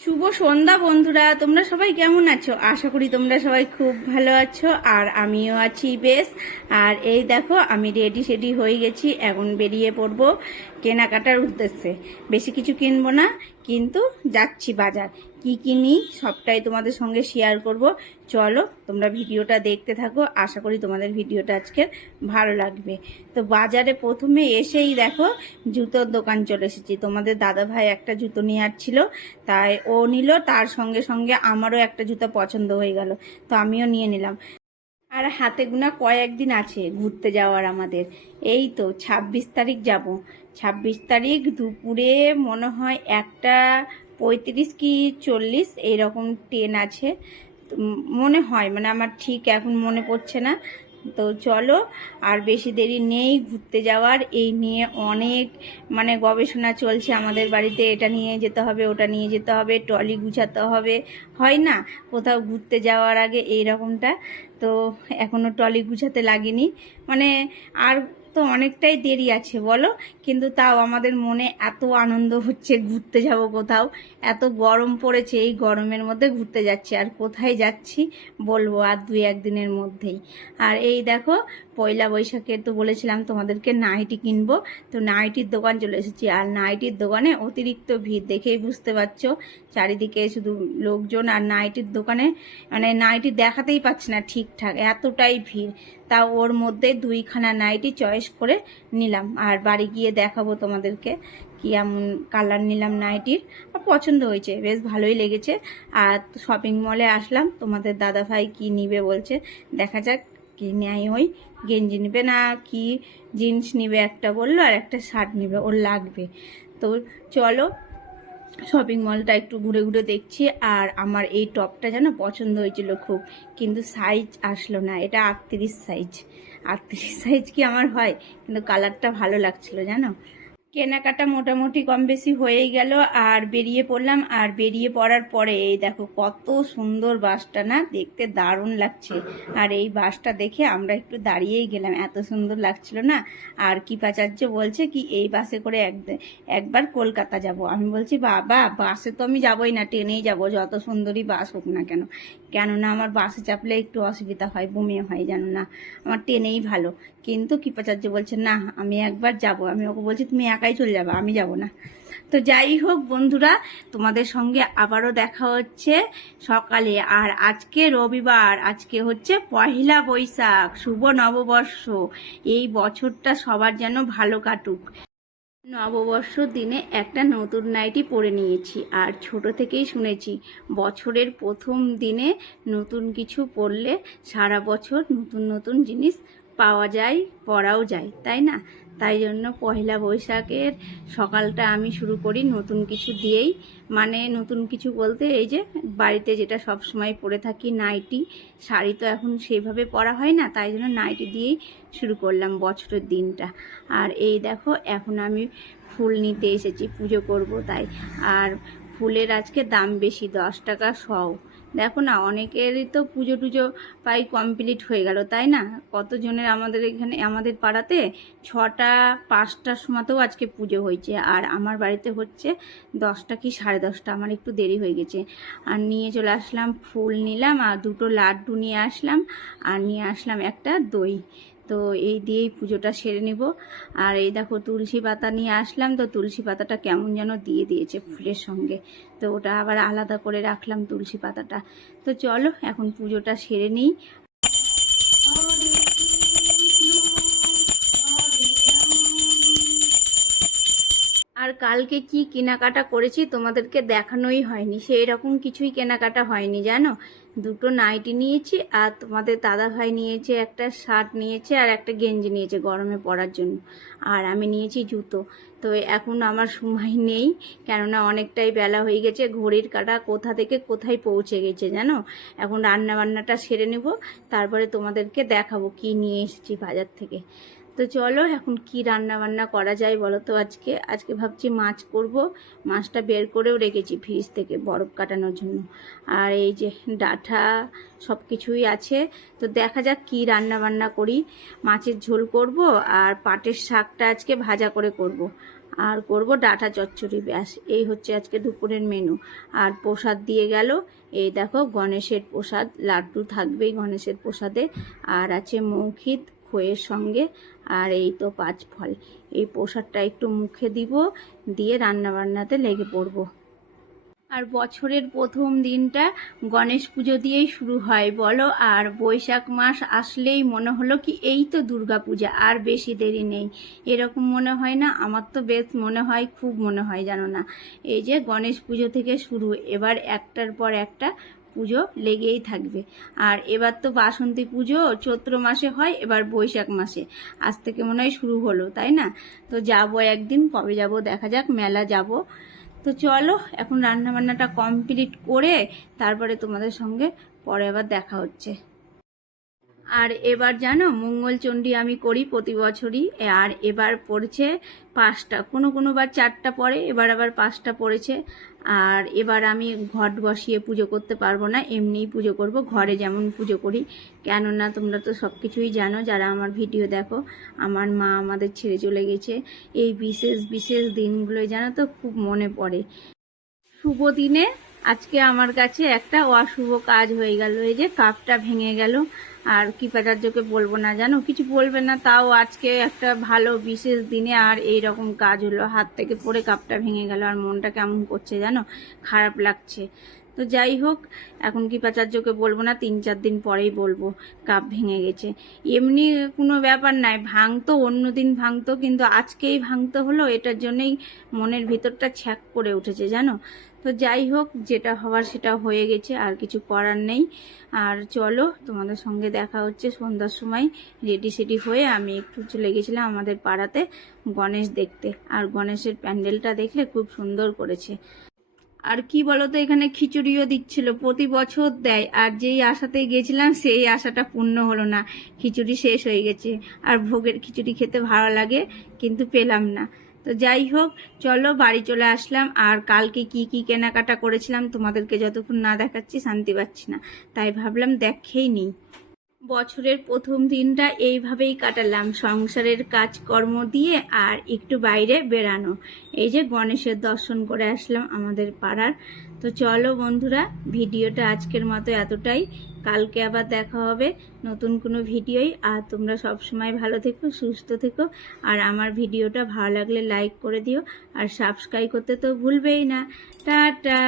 শুভ সন্ধ্যা বন্ধুরা, তোমরা সবাই কেমন আছো? আশা করি তোমরা সবাই খুব ভালো আছো, আর আমিও আছি বেশ। আর এই দেখো, আমি রেডি সেডি হয়ে গেছি, এখন বেরিয়ে পড়বো কেনাকাটার উদ্দেশ্যে। বেশি কিছু কিনবো না, কিন্তু যাচ্ছি বাজার। কি কিনি সবটাই তোমাদের সঙ্গে শেয়ার করব। চলো তোমরা ভিডিওটা দেখতে থাকো, আশা করি তোমাদের ভিডিওটা আজকে ভালো লাগবে। তো বাজারে প্রথমে এসেই দেখো জুতোর দোকান চলে এসেছি। তোমাদের দাদা ভাই একটা জুতো নিয়ে আসছিল, তাই ও নিল, তার সঙ্গে সঙ্গে আমারও একটা জুতো পছন্দ হয়ে গেল, তো আমিও নিয়ে নিলাম। আর হাতে গোনা কয়েকদিন আছে ঘুরতে যাওয়ার আমাদের। এই তো 26 তারিখ যাব। 26 তারিখ দুপুরে মনে হয় 1:35 কি 40 এইরকম ট্রেন আছে। মনে হয়, মানে আমার ঠিক এখন মনে পড়ছে না। তো চলো, আর বেশি দেরি নেই ঘুরতে যাওয়ার। এই নিয়ে অনেক গবেষণা চলছে আমাদের বাড়িতে। এটা নিয়ে যেতে হবে, ওটা নিয়ে যেতে হবে, ট্রলি গুছাতে হবে, হয় না কোথাও ঘুরতে যাওয়ার আগে এই রকমটা। তো এখনও ট্রলি গুছাতে লাগেনি, মানে আর তো অনেকটাই দেরি আছে বলো, কিন্তু তাও আমাদের মনে এত আনন্দ হচ্ছে ঘুরতে যাব কোথাও। এত গরম পড়েছে, এই গরমের মধ্যে ঘুরতে যাচ্ছি। আর কোথায় যাচ্ছি বলবো আর 2-1 দিনের মধ্যেই। আর এই দেখো, পয়লা বৈশাখে তো বলেছিলাম তোমাদেরকে নাইটি কিনবো, তো নাইটির দোকান চলে এসেছি। আর নাইটির দোকানে অতিরিক্ত ভিড়, দেখেই বুঝতে পারছো চারিদিকে শুধু লোকজন। আর নাইটির দোকানে নাইটি দেখাতেই পাচ্ছি না ঠিকঠাক, এতটাই ভিড়। তা ওর মধ্যে 2খানা নাইটি চয়েস করে নিলাম, আর বাড়ি গিয়ে দেখাবো তোমাদেরকে কি এমন কালার নিলাম নাইটির। আর পছন্দ হয়েছে, বেশ ভালোই লেগেছে। আর শপিং মলে আসলাম, তোমাদের দাদা ভাই কি নিবে বলছে, দেখা যাক কি নেয়। ওই গেঞ্জি নিবে না কি জিন্স নিবে একটা বললো, আর একটা শার্ট নিবে, ওর লাগবে। তো চলো শপিং মলটা একটু ঘুরে ঘুরে দেখছি। আর আমার এই টপটা যেন পছন্দ হয়েছিল খুব, কিন্তু সাইজ আসলো না। এটা 38 সাইজ। 38 সাইজ কি আমার হয়? কিন্তু কালারটা ভালো লাগছিল জানো। কেনাকাটা মোটামুটি কম বেশি হয়েই গেল, আর বেরিয়ে পড়লাম। আর বেরিয়ে পড়ার পরে এই দেখো কত সুন্দর বাসটা, না দেখতে দারুণ লাগছে। আর এই বাসটা দেখে আমরা একটু দাঁড়িয়েই গেলাম, এত সুন্দর লাগছিল না। আর কৃপাচার্য বলছে কি এই বাসে করে একবার কলকাতা যাব। আমি বলছি বাবা, বাসে তো আমি যাবোই না, ট্রেনেই যাব, যত সুন্দরী বাস হোক না কেন। কেননা আমার বাসে চাপলে একটু অসুবিধা হয়, বমি হয় জানো না, আমার ট্রেনেই ভালো। কিন্তু কৃপাচার্য বলছে না, আমি একবার যাব। আমি ওকে বলছি তুমি একাই চলে যাবে, আমি যাব না। তো যাই হোক বন্ধুরা, তোমাদের সঙ্গে আবারও দেখা হচ্ছে সকালে। আর আজকে রবিবার, আজকে হচ্ছে পহেলা বৈশাখ, শুভ নববর্ষ। এই বছরটা সবার যেন ভালো কাটুক। নববর্ষ দিনে একটা নতুন নাইটি পরে নিয়েছি। আর ছোট থেকেই শুনেছি বছরের প্রথম দিনে নতুন কিছু পরলে সারা বছর নতুন নতুন জিনিস পাওয়া যায়, পরাও যায়, তাই না? তাই জন্য পয়লা বৈশাখের সকালটা আমি শুরু করি নতুন কিছু দিয়েই। নতুন কিছু বলতে এই যে বাড়িতে যেটা সব সময় পরে থাকি নাইটি। শাড়ি তো এখন সেইভাবে পরা হয় না, তাই জন্য নাইটি দিয়েই শুরু করলাম বছরের দিনটা। আর এই দেখো, এখন আমি ফুল নিতে এসেছি, পুজো করব তাই। আর ফুলের আজকে দাম বেশি, 10 টাকা শও। দেখো না, অনেকেরই তো পুজো টুজো প্রায় কমপ্লিট হয়ে গেল, তাই না? কতজনের আমাদের এখানে, আমাদের পাড়াতে 6টা 5টার সময়তেও আজকে পুজো হয়েছে। আর আমার বাড়িতে হচ্ছে 10টা কি 10:30, আমার একটু দেরি হয়ে গেছে। আর নিয়ে চলে আসলাম, ফুল নিলাম, আর 2টো লাড্ডু নিয়ে আসলাম, আর নিয়ে আসলাম একটা দই। তো এই দিয়েই পুজোটা সেরে নেব। আর এই দেখো তুলসী পাতা নিয়ে আসলাম, তো তুলসী পাতাটা কেমন যেন দিয়ে দিয়েছে ফুলের সঙ্গে, তো ওটা আবার আলাদা করে রাখলাম তুলসী পাতাটা। তো চলো এখন পুজোটা সেরে নিই। আর কালকে কি কেনাকাটা করেছি তোমাদেরকে দেখানোই হয়নি, সেই রকম কিছুই কেনাকাটা হয়নি জানো। 2টো নাইটি নিয়েছি, আর তোমাদের দাদা ভাই নিয়েছে একটা শার্ট নিয়েছে, আর একটা গেঞ্জি নিয়েছে গরমে পরার জন্য। আর আমি নিয়েছি জুতো। তো এখন আমার সময় নেই, কেননা অনেকটাই বেলা হয়ে গেছে, ঘড়ির কাঁটা কোথা থেকে কোথায় পৌঁছে গেছে জানো। এখন রান্না বান্নাটা সেরে নেব, তারপরে তোমাদেরকে দেখাবো কি নিয়ে এসেছি বাজার থেকে। তো চলো এখন কি রান্না বান্না করা যায় বলো তো। আজকে ভাবছি মাছ করব। মাছটা বের করেও রেখেছি ফ্রিজ থেকে বরফ কাটানোর জন্য। আর এই যে ডাঁটা সব কিছুই আছে। তো দেখা যাক কি রান্না বান্না করি। মাছের ঝোল করব, আর পাটের শাকটা আজকে ভাজা করে করব। আর করব ডাঁটা চচ্চড়ি, ব্যাস এই হচ্ছে আজকে দুপুরের মেনু। আর প্রসাদ দিয়ে গেল, এই দেখো গণেশের প্রসাদ, লাড্ডু থাকবেই গণেশের প্রসাদে, আর আছে মৌখিত খইয়ের সঙ্গে, আর এই তো 5 ফল। এই প্রসাদটা একটু মুখে দিব, দিয়ে রান্নাবান্নাতে লেগে পড়বো। আর বছরের প্রথম দিনটা গণেশ পুজো দিয়েই শুরু হয় বলো। আর বৈশাখ মাস আসলেই মনে হলো কি এই তো দুর্গা পূজা, আর বেশি দেরি নেই, এরকম মনে হয় না? আমার তো বেশ মনে হয়, খুব মনে হয় জানো না। এই যে গণেশ পুজো থেকে শুরু, এবার একটার পর একটা পুজো লেগেই থাকবে। আর এবার তো বাসন্তী পুজো চৈত্র মাসে হয়, এবার বৈশাখ মাসে আজ থেকে মনে হয় শুরু হলো, তাই না? তো যাবো একদিন, কবে যাব দেখা যাক, মেলা যাব। তো চলো এখন রান্না বান্নাটা কমপ্লিট করে তারপরে তোমাদের সঙ্গে পরে আবার দেখা হচ্ছে। আর এবার জানো মঙ্গলচণ্ডী আমি করি প্রতি বছরই, আর এবার পড়েছে 5টা, কোনো বার 4টা পড়ে, এবার আবার 5টা পড়েছে। আর এবার আমি ঘট বসিয়ে পুজো করতে পারবো না, এমনিই পুজো করব, ঘরে যেমন পুজো করি। কেননা তোমরা তো সব কিছুই জানো যারা আমার ভিডিও দেখো, আমার মা আমাদের ছেড়ে চলে গেছে। এই বিশেষ বিশেষ দিনগুলোই জানো তো খুব মনে পড়ে। শুভ দিনে আজকে আমার কাছে একটা অশুভ কাজ হয়ে গেল, এই যে কাপটা ভেঙে গেল। আর কৃপাচার্যকে বলবো না জানো, কিছু বলবে না, তাও আজকে একটা ভালো বিশেষ দিনে আর এই রকম কাজ হলো, হাত থেকে পড়ে কাপটা ভেঙে গেল, আর মনটা কেমন করছে জানো, খারাপ লাগছে। তো যাই হোক, এখন কৃপাচার্যকে বলবো না, 3-4 দিন পরেই বলবো কাপ ভেঙে গেছে। এমনি কোনো ব্যাপার নাই, ভাঙতো অন্য দিন ভাঙতো, কিন্তু আজকেই ভাঙতে হলো, এটার জন্যই মনের ভিতরটা ছ্যাক করে উঠেছে জানো। তো যাই হোক, যেটা হওয়ার সেটা হয়ে গেছে, আর কিছু করার নেই। আর চলো তোমাদের সঙ্গে দেখা হচ্ছে সন্ধ্যার সময়। রেডি সেডি হয়ে আমি একটু চলে গেছিলাম আমাদের পাড়াতে গণেশ দেখতে, আর গণেশের প্যান্ডেলটা দেখলে খুব সুন্দর করেছে। আর কি বলতো, এখানে খিচুড়িও দিচ্ছিল, প্রতি বছর দেয়, আর যেই আশাতে গেছিলাম সেই আশাটা পূর্ণ হলো না, খিচুড়ি শেষ হয়ে গেছে। আর ভোগের খিচুড়ি খেতে ভালো লাগে, কিন্তু পেলাম না। তো যাই হোক, চলো বাড়ি চলে আসলাম। আর কালকে কি কি কেনাকাটা করেছিলাম তোমাদেরকে যতক্ষণ না দেখাচ্ছি শান্তি পাচ্ছি না, তাই ভাবলাম দেখেই নিই। বছরের প্রথম দিনটা এইভাবেই কাটালাম, সংসারের কাজকর্ম দিয়ে আর একটু বাইরে বেড়ানো। এই যে গণেশের দর্শন করে আসলাম আমাদের পাড়ার। তো চলো বন্ধুরা, ভিডিওটা আজকের মতো এতটাই, কালকে আবার দেখা হবে নতুন কোনো ভিডিওই। আর তোমরা সব সময় ভালো থেকো, সুস্থ থেকো। আর আমার ভিডিওটা ভালো লাগলে লাইক করে দিও, আর সাবস্ক্রাইব করতে তো ভুলবেই না। টাটা।